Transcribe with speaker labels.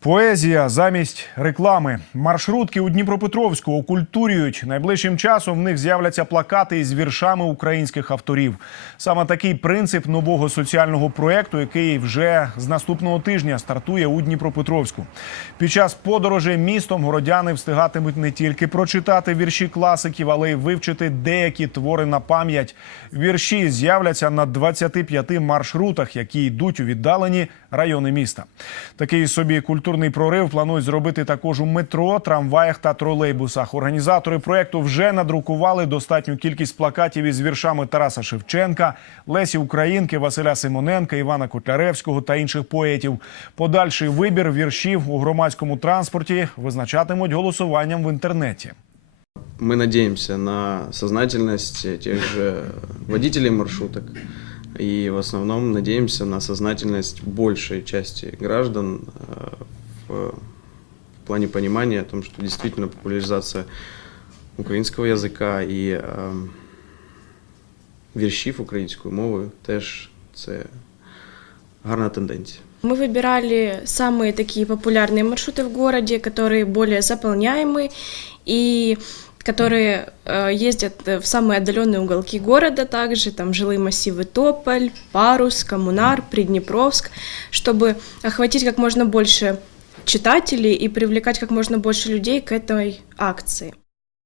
Speaker 1: Поезія замість реклами. Маршрутки у Дніпропетровську окультурюють. Найближчим часом в них з'являться плакати із віршами українських авторів. Саме такий принцип нового соціального проекту, який вже з наступного тижня стартує у Дніпропетровську. Під час подорожі містом городяни встигатимуть не тільки прочитати вірші класиків, але й вивчити деякі твори на пам'ять. Вірші з'являться на 25 маршрутах, які йдуть у віддалені райони міста. Такий собі культурний прорив планують зробити також у метро, трамваях та тролейбусах. Організатори проекту вже надрукували достатню кількість плакатів із віршами Тараса Шевченка, Лесі Українки, Василя Симоненка, Івана Котляревського та інших поетів. Подальший вибір віршів у громадському транспорті визначатимуть голосуванням в інтернеті.
Speaker 2: Мы надеемся на сознательность тех же водителей маршруток и в основном надеемся на сознательность большей части граждан в плане понимания о том, что действительно популяризация українського язика і е, віршів українською мовою теж це гарна тенденція.
Speaker 3: Мы выбирали самые такие популярные маршруты в городе, которые более заполняемые и которые э, ездят в самые отдаленные уголки города также, там жилые массивы Тополь, Парус, Коммунар, Приднепровск, чтобы охватить как можно больше читателей и привлекать как можно больше людей к этой акции.